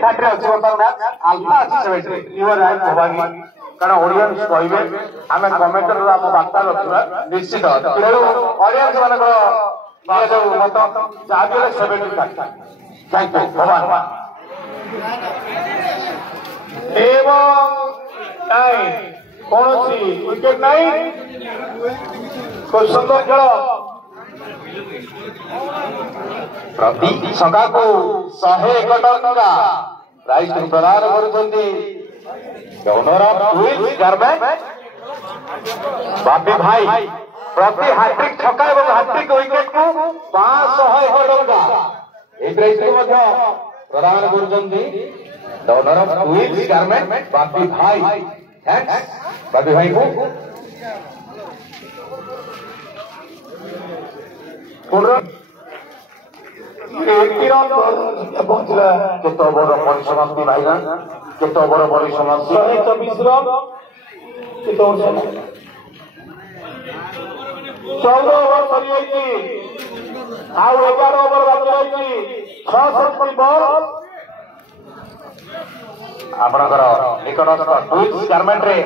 70 अच्छी बर्तमान match alpha अच्छी 70 यू आर राइट भवानी कारण ऑडियंस कहबे आमे कमेंटर आम वार्ता रखिबा निश्चित तेणु ऑडियंस मानक ये जो मत जागे 70 थैंक यू भवानी एवं नहीं कौन सी विकेट नहीं कोई सुंदर खेल प्रति सका को 101 टंका प्राइज प्रदान करुछंती owner of Queens garment Bapi भाई प्रति हैट्रिक छक्का एवं हैट्रिक विकेट को 501 टंका ए प्राइज को मध्य प्रदान करुछंती owner of Queens garment Bapi भाई थैंक्स बापी भाई को पहुंचला केत बड़ परिसमाप्ति भाईना केत बड़ परिसमाप्ति 124 रन केत 14 ओवर सरी होती आउ 11 ओवर बाकी रही 66 बॉल आपनकर निकटस्थ क्वींस गारमेंट रे